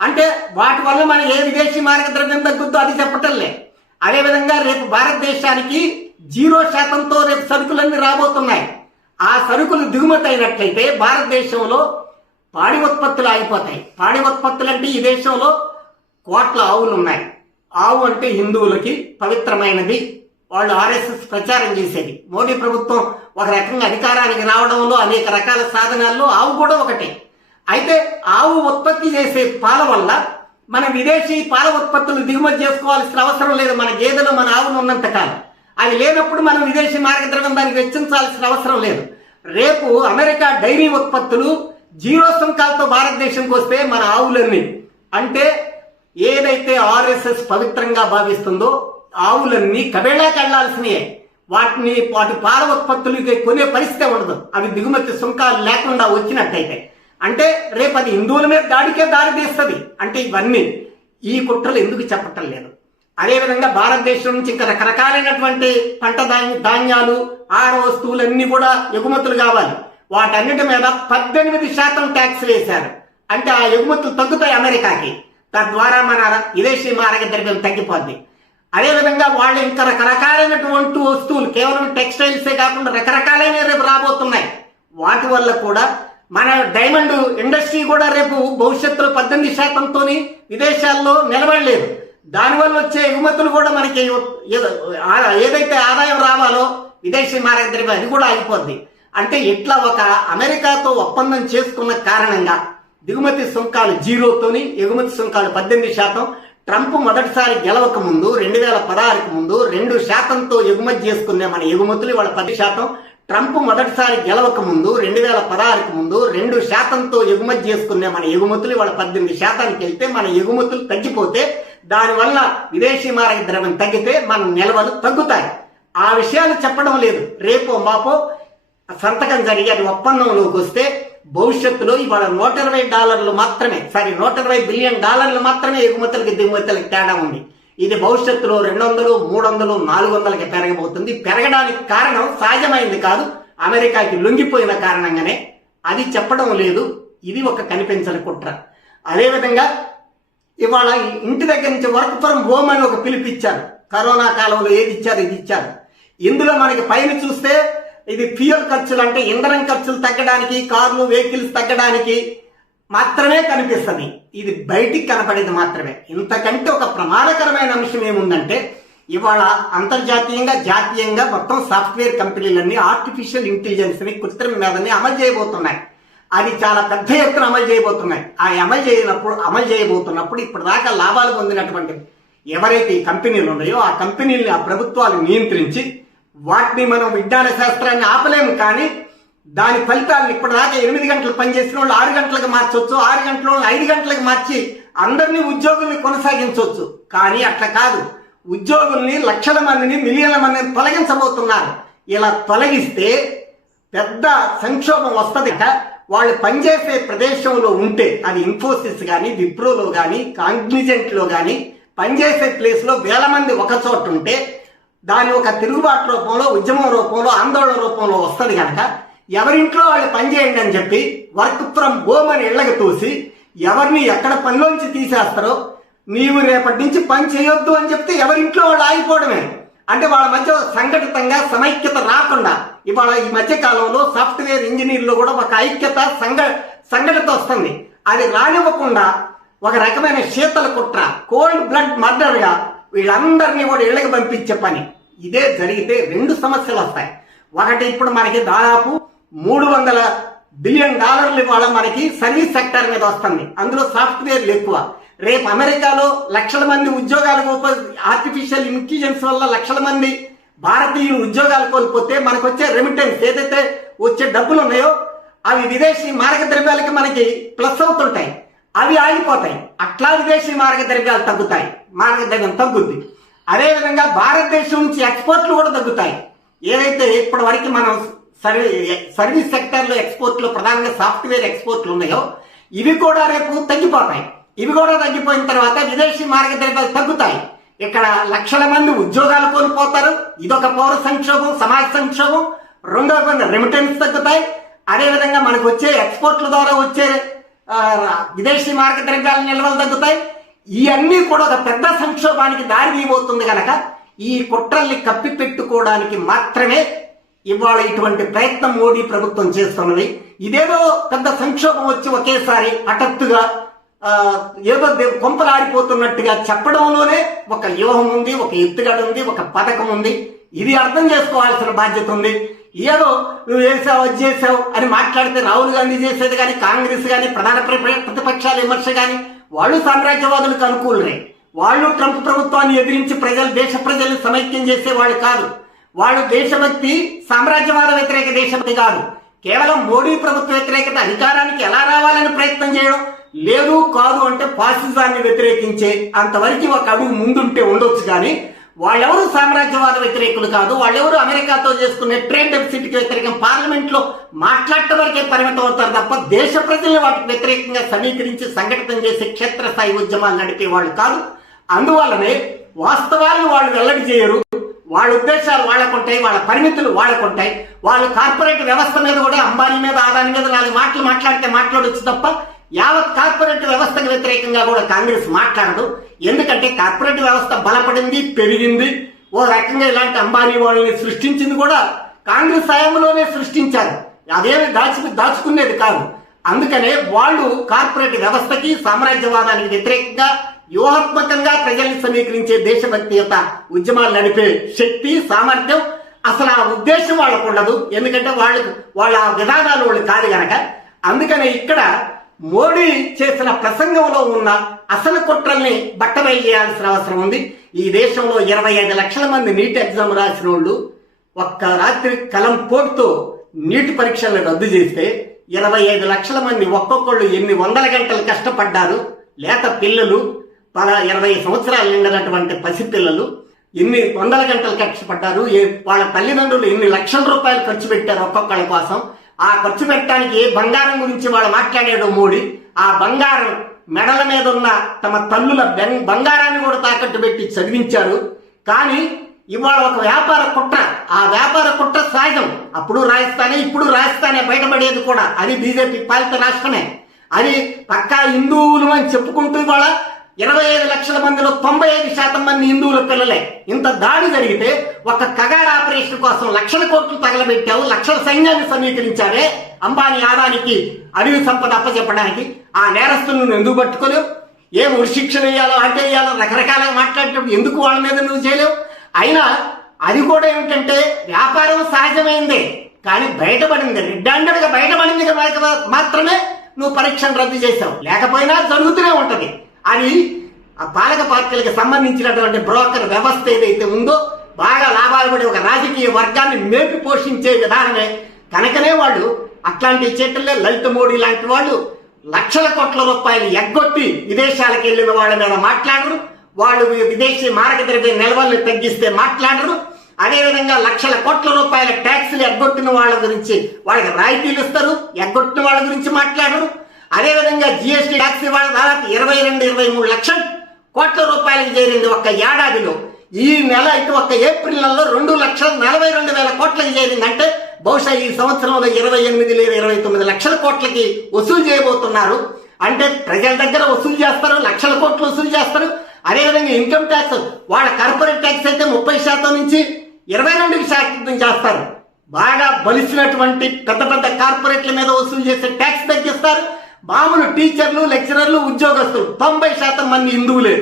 అంటే వాటి వల్ల మన ఏ విదేశీ మారక ద్రవ్యం తగ్గుద్దో అది చెప్పటంలే. అదేవిధంగా రేపు భారతదేశానికి 0%తో రేపు సరుకులన్నీ రాబోతున్నాయి. ఆ సరుకులు దిగుమతి అయినట్లయితే భారతదేశంలో పాడి ఉత్పత్తులు ఆగిపోతాయి. పాడి ఉత్పత్తులు అంటే ఈ దేశంలో కోట్ల ఆవులు ఉన్నాయి. ఆవు అంటే హిందువులకి పవిత్రమైనది. వాళ్ళు ఆర్ఎస్ఎస్ ప్రచారం చేసేది. మోడీ ప్రభుత్వం ఒక రకంగా అధికారానికి రావడంలో అనేక రకాల సాధనాల్లో ఆవు కూడా ఒకటే. అయితే ఆవు ఉత్పత్తి చేసే పాల వల్ల మన విదేశీ పాల ఉత్పత్తులు దిగుమతి చేసుకోవాల్సిన అవసరం లేదు. మన గేదెలు మన ఆవులు ఉన్నంత కాలం. అది లేనప్పుడు మనం విదేశీ మార్గద్రవ్యం దానికి వెచ్చించాల్సిన అవసరం లేదు. రేపు అమెరికా డైరీ ఉత్పత్తులు 0 సుంకాలతో భారతదేశంకి వస్తే మన ఆవులన్నీ, అంటే ఏదైతే ఆర్ఎస్ఎస్ పవిత్రంగా భావిస్తుందో ఆవులన్నీ కబేళాకి వెళ్లాల్సినయే. వాటి పాల ఉత్పత్తులకి కొనే పరిస్థితి ఉండదు. అవి దిగుమతి సుంకాలు లేకుండా వచ్చినట్టయితే. అంటే రేపు అది హిందువుల మీద దాడికే దారి తీస్తుంది. అంటే ఇవన్నీ ఈ కుట్రలు ఎందుకు చెప్పటం లేదు. అదేవిధంగా భారతదేశం నుంచి ఇంకా రకరకాలైనటువంటి పంట ధాన్యాలు, ఆహార వస్తువులన్నీ కూడా ఎగుమతులు కావాలి. వాటన్నిటి మీద 18% ట్యాక్స్ వేశారు. అంటే ఆ ఎగుమతులు తగ్గుతాయి అమెరికాకి. తద్వారా మన విదేశీ మారక ద్రవ్యం తగ్గిపోద్ది. అదేవిధంగా వాళ్ళు ఇంకా రకరకాలైనటువంటి వస్తువులు, కేవలం టెక్స్టైల్సే కాకుండా రకరకాలైన రేపు రాబోతున్నాయి. వాటి వల్ల కూడా మన డైమండ్ ఇండస్ట్రీ కూడా రేపు భవిష్యత్తులో 18%తో విదేశాల్లో నిలబడలేదు. దానివల్ల వచ్చే ఎగుమతులు కూడా మనకి ఏదైతే ఆదాయం రావాలో విదేశీ మారక ద్రవ్యం అది కూడా ఆగిపోద్ది. అంటే ఇట్లా ఒక అమెరికాతో ఒప్పందం చేసుకున్న కారణంగా దిగుమతి సుంకాలు 0తోని, ఎగుమతి సుంకాలు 18%. ట్రంప్ మొదటిసారి గెలవక ముందు 2016కి ముందు 2%తో ఎగుమతి చేసుకునే మన ఎగుమతులు ఇవాళ 10%. ట్రంప్ మొదటిసారి గెలవక ముందు 2016కి ముందు 2%తో ఎగుమతి చేసుకునే మన ఎగుమతులు ఇవాళ 18%కి వెళ్తే మన ఎగుమతులు తగ్గిపోతే దానివల్ల విదేశీ మారక ద్రవ్యం తగ్గితే మన నిల్వలు తగ్గుతాయి. ఆ విషయాలు చెప్పడం లేదు. రేపో మాపో సంతకం జరిగి అది ఒప్పందంలోకి వస్తే భవిష్యత్తులో ఇవాళ $120 మాత్రమే, $120 బిలియన్ మాత్రమే ఎగుమతులకి దిగుమతులకి తేడా ఉంది. ఇది భవిష్యత్తులో 200, 300, 400కి పెరగబోతుంది. పెరగడానికి కారణం సహజమైంది కాదు, అమెరికాకి లొంగిపోయిన కారణంగానే. అది చెప్పడం లేదు. ఇది ఒక కనిపించని కుట్ర. అదేవిధంగా ఇవాళ ఇంటి దగ్గర నుంచి వర్క్ ఫ్రమ్ హోమ్ అని ఒక పిలిపిచ్చారు. కరోనా కాలంలో ఏది ఇచ్చారు ఇది ఇచ్చారు. ఇందులో మనకి పైన చూస్తే ఇది ఫ్యూయల్ ఖర్చులు, అంటే ఇంధనం ఖర్చులు తగ్గడానికి, కార్లు వెహికల్స్ తగ్గడానికి మాత్రమే కనిపిస్తుంది. ఇది బయటికి కనపడేది మాత్రమే. ఇంతకంటే ఒక ప్రమాదకరమైన అంశం ఏముందంటే ఇవాళ అంతర్జాతీయంగా జాతీయంగా మొత్తం సాఫ్ట్వేర్ కంపెనీలన్నీ ఆర్టిఫిషియల్ ఇంటెలిజెన్స్ ని, కృత్రిమ మేధని అమలు చేయబోతున్నాయి. అది చాలా పెద్ద ఎత్తున అమలు చేయబోతున్నాయి. ఆ అమలు చేయబోతున్నప్పుడు ఇప్పటిదాకా లాభాలు పొందినటువంటి ఎవరైతే ఈ కంపెనీలు ఉన్నాయో ఆ కంపెనీల్ని ఆ ప్రభుత్వాలు నియంత్రించి వాటిని మనం విజ్ఞాన శాస్త్రాన్ని ఆపలేము. కానీ దాని ఫలితాలను ఇప్పటిదాకా 8 గంటలు పనిచేసిన వాళ్ళు 6 గంటలకు మార్చవచ్చు, 6 గంటల 5 గంటలకు మార్చి అందరినీ ఉద్యోగుల్ని కొనసాగించవచ్చు. కానీ అట్లా కాదు. ఉద్యోగుల్ని లక్షల మందిని, మిలియన్ల మందిని తొలగించబోతున్నారు. ఇలా తొలగిస్తే పెద్ద సంక్షోభం వస్తుందట. వాళ్ళు పనిచేసే ప్రదేశంలో ఉంటే, అది ఇన్ఫోసిస్ కానీ, విప్రోలో కానీ, కాగ్నిజెంట్లో కానీ పనిచేసే ప్లేస్లో 1000 మంది ఒక చోట ఉంటే దాని ఒక తిరుగుబాటు రూపంలో, ఉద్యమం రూపంలో, ఆందోళన రూపంలో వస్తుంది కనుక ఎవరింట్లో వాళ్ళు పనిచేయండి అని చెప్పి వర్క్ ఫ్రమ్ హోమ్ అని ఇళ్లకు తోసి ఎవరిని ఎక్కడ పనిలోంచి తీసేస్తారో, నీవు రేపటి నుంచి పని చేయొద్దు అని చెప్తే ఎవరింట్లో వాళ్ళు ఆగిపోవడమే. అంటే వాళ్ళ మధ్య సంఘటితంగా సమైక్యత రాకుండా ఇవాళ ఈ మధ్య కాలంలో సాఫ్ట్వేర్ ఇంజనీర్లో కూడా ఒక ఐక్యత, సంఘటిత వస్తుంది. అది రానివ్వకుండా ఒక రకమైన శీతల కుట్ర, కోల్డ్ బ్లడ్ మర్డర్గా వీళ్ళందరినీ కూడా ఇళ్లకు పంపించే పని. ఇదే జరిగితే 2 సమస్యలు వస్తాయి. ఒకటి, ఇప్పుడు మనకి దాదాపు $300 బిలియన్ ఇవాళ మనకి సర్వీస్ సెక్టర్ మీద వస్తుంది. అందులో సాఫ్ట్వేర్లు ఎక్కువ. రేపు అమెరికాలో లక్షల మంది ఉద్యోగాలకు ఆర్టిఫిషియల్ ఇంటెలిజెన్స్ వల్ల లక్షల మంది భారతీయులు ఉద్యోగాలు కోల్పోతే మనకు వచ్చే రెమిటెన్స్ ఏదైతే వచ్చే డబ్బులు ఉన్నాయో అవి విదేశీ మారక ద్రవ్యాలకి మనకి ప్లస్ అవుతుంటాయి. అవి ఆగిపోతాయి. అట్లా విదేశీ మారక ద్రవ్యాలు తగ్గుతాయి, మారక ద్రవ్యం తగ్గుద్ది. అదేవిధంగా భారతదేశం నుంచి ఎక్స్పోర్ట్లు కూడా తగ్గుతాయి. ఏదైతే ఇప్పటి వరకు మనం సర్వీస్ సెక్టర్లో ఎక్స్పోర్ట్లో ప్రధానంగా సాఫ్ట్వేర్ ఎక్స్పోర్ట్లు ఉన్నాయో ఇవి కూడా రేపు తగ్గిపోతాయి. ఇవి కూడా తగ్గిపోయిన తర్వాత విదేశీ మారక ద్రవ్యాలు తగ్గుతాయి. ఇక్కడ లక్షల మంది ఉద్యోగాలు కోల్పోతారు. ఇదొక పౌర సంక్షోభం, సమాజ సంక్షోభం. రెండో కొన్ని రెమిటెన్స్ తగ్గుతాయి. అదేవిధంగా మనకు వచ్చే ఎక్స్పోర్ట్ల ద్వారా వచ్చే విదేశీ మారక ద్రవ్యాల నిల్వలు తగ్గుతాయి. ఇవన్నీ కూడా ఒక పెద్ద సంక్షోభానికి దారి తీయబోతుంది కనుక ఈ కుట్రల్ని కప్పిపెట్టుకోవడానికి మాత్రమే ఇవాళ ఇటువంటి ప్రయత్నం మోడీ ప్రభుత్వం చేస్తున్నది. ఇదేదో పెద్ద సంక్షోభం వచ్చి ఒకేసారి హఠాత్తుగా ఏదో కొంపలాడిపోతున్నట్టుగా చెప్పడంలోనే ఒక వ్యూహం ఉంది, ఒక ఎత్తుగడ ఉంది, ఒక పథకం ఉంది. ఇది అర్థం చేసుకోవాల్సిన బాధ్యత ఉంది. ఏదో నువ్వు చేసావు అది చేసావు అని మాట్లాడితే రాహుల్ గాంధీ చేసేది కానీ, కాంగ్రెస్ కానీ, ప్రధాన ప్రతిపక్షాల విమర్శ కానీ వాళ్ళు సామ్రాజ్యవాదులకు అనుకూలరే. వాళ్ళు ట్రంప్ ప్రభుత్వాన్ని ఎదిరించి దేశ ప్రజల్ని సమైక్యం చేసే వాళ్ళు కాదు. వాళ్ళు దేశభక్తి, సామ్రాజ్యవాద వ్యతిరేక దేశభక్తి కాదు. కేవలం మోడీ ప్రభుత్వ వ్యతిరేకత, అధికారానికి ఎలా రావాలని ప్రయత్నం చేయడం, లేదు కాదు అంటే ఫాసిజాన్ని వ్యతిరేకించే అంతవరకు ఒక అడుగు ముందుంటే ఉండొచ్చు. కానీ వాళ్ళెవరు సామ్రాజ్యవాద వ్యతిరేకులు కాదు. వాళ్ళెవరు అమెరికాతో చేసుకునే ట్రేడ్ డెఫిసిట్ కి వ్యతిరేకం పార్లమెంట్ లో మాట్లాడటం వరకే పరిమితం అవుతారు తప్ప దేశ ప్రజల్ని వాటికి వ్యతిరేకంగా సమీకరించి సంఘటితం చేసే క్షేత్రస్థాయి ఉద్యమాలు నడిపే వాళ్ళు కాదు. అందువల్లనే వాస్తవాలను వాళ్ళు వెల్లడి చేయరు. వాళ్ళ ఉద్దేశాలు వాళ్ళకుంటాయి, వాళ్ళ పరిమితులు వాళ్ళకుంటాయి. వాళ్ళు కార్పొరేట్ వ్యవస్థ మీద కూడా అంబానీ మీద, అదాని మీద 4 మాటలు మాట్లాడితే మాట్లాడొచ్చు తప్ప యావత్ కార్పొరేట్ వ్యవస్థకు వ్యతిరేకంగా కూడా కాంగ్రెస్ మాట్లాడదు. ఎందుకంటే కార్పొరేట్ వ్యవస్థ బలపడింది, పెరిగింది. ఓ రకంగా ఇలాంటి అంబానీ వాళ్ళని సృష్టించింది కూడా కాంగ్రెస్ హయాంలోనే సృష్టించారు. అదేమి దాచుకునేది కాదు. అందుకనే వాళ్ళు కార్పొరేట్ వ్యవస్థకి, సామ్రాజ్యవాదానికి వ్యతిరేకంగా వ్యూహాత్మకంగా ప్రజల్ని సమీకరించే దేశభక్తి యొక్క ఉద్యమాలు నడిపే శక్తి, సామర్థ్యం, అసలు ఆ ఉద్దేశం వాళ్ళకు ఉండదు. ఎందుకంటే వాళ్ళ విధానాలు వాళ్ళు కాదు గనక. అందుకనే ఇక్కడ మోడీ చేసిన ప్రసంగంలో ఉన్న అసలు కుట్రల్ని బట్టబయలు చేయాల్సిన అవసరం ఉంది. ఈ దేశంలో 25 లక్షల మంది నీట్ ఎగ్జామ్ రాసిన వాళ్ళు ఒక్క రాత్రి కలం పోటుతో నీటి పరీక్షలను రద్దు చేస్తే 25 లక్షల మంది ఒక్కొక్కళ్ళు ఎన్ని వందల గంటలు కష్టపడ్డారు. లేత పిల్లలు, 20 సంవత్సరాలు నిండినటువంటి పసిపిల్లలు ఎన్ని వందల గంటలు కష్టపడ్డారు. వాళ్ళ తల్లిదండ్రులు ఎన్ని లక్షల రూపాయలు ఖర్చు పెట్టారు ఒక్కొక్కళ్ళ కోసం. ఆ ఖర్చు పెట్టడానికి ఏ బంగారం గురించి వాళ్ళు మాట్లాడాడు మోడీ. ఆ బంగారం మెడల మీద ఉన్న తమ తల్లుల బంగారాన్ని కూడా తాకట్టు పెట్టి చదివించారు. కానీ ఇవాళ ఒక వ్యాపార కుట్ర, ఆ వ్యాపార కుట్ర సహజం. అప్పుడు రాజస్థానే, ఇప్పుడు రాజస్థానే బయటపడేది కూడా. అది బీజేపీ పాలిత రాష్ట్రమే. అది పక్కా హిందువులు అని చెప్పుకుంటూ ఇవాళ 25 లక్షల మందిలో 95% మంది హిందువుల పిల్లలే. ఇంత దాడి జరిగితే ఒక కగార్ ఆపరేషన్ కోసం లక్షల కోట్లు తగలబెట్టావు, లక్షల సైన్యాన్ని సమీకరించావే అంబానీ, ఆదానికి అడవి సంపద అప్పచెప్పడానికి. ఆ నేరస్తులను ఎందుకు పట్టుకోలేవు? ఏం ఉరిశిక్షణ వేయాలో, అంటే వేయాలో రకరకాలుగా మాట్లాడేటప్పుడు ఎందుకు వాళ్ళ మీద నువ్వు చేయలేవు? అయినా అది కూడా ఏమిటంటే వ్యాపారం సహజమైందే, కానీ బయటపడింది, రెడ్ హ్యాండెడ్ గా బయటపడింది మాత్రమే నువ్వు పరీక్షను రద్దు చేశావు. లేకపోయినా జరుగుతూనే ఉంటది. అది ఆ పాలక పార్టీలకు సంబంధించినటువంటి బ్రోకర్ వ్యవస్థ ఏదైతే ఉందో బాగా లాభాలు పడి ఒక రాజకీయ వర్గాన్ని మేపి పోషించే విధానమే కనుకనే వాళ్ళు అట్లాంటి చేతుల్లో లలిత మోడీ లాంటి వాళ్ళు లక్షల కోట్ల రూపాయలు ఎగ్గొట్టి విదేశాలకు వెళ్ళిన వాళ్ళ మీద మాట్లాడరు. వాళ్ళు విదేశీ మారక ద్రవ్య నిల్వల్ని తగ్గిస్తే మాట్లాడరు. అదేవిధంగా లక్షల కోట్ల రూపాయల ట్యాక్సులు ఎగ్గొట్టిన వాళ్ళ గురించి వాళ్ళకి రాయితీలు ఇస్తారు, ఎగ్గొట్టిన వాళ్ళ గురించి మాట్లాడరు. అదేవిధంగా జిఎస్టీ ట్యాక్స్ ఇవాళ దాదాపు 22-23 లక్షల కోట్ల రూపాయలకు చేరింది ఒక్క ఏడాదిలో. ఈ నెల ఇటు ఒక్క ఏప్రిల్ నెలలో 2,42,000 కోట్లకి చేరింది. అంటే బహుశా ఈ సంవత్సరంలో 28 లేదా 29 లక్షల కోట్లకి వసూలు చేయబోతున్నారు. అంటే ప్రజల దగ్గర వసూలు చేస్తారు, లక్షల కోట్లు వసూలు చేస్తారు. అదేవిధంగా ఇన్కమ్ ట్యాక్స్, వాళ్ళ కార్పొరేట్ ట్యాక్స్ అయితే 30% నుంచి 22% చేస్తారు. బాగా బలిసినటువంటి పెద్ద పెద్ద కార్పొరేట్ల మీద వసూలు చేసే ట్యాక్స్ తగ్గిస్తారు. మామూలు టీచర్లు, లెక్చరర్లు, ఉద్యోగస్తులు 90% మంది హిందువులే.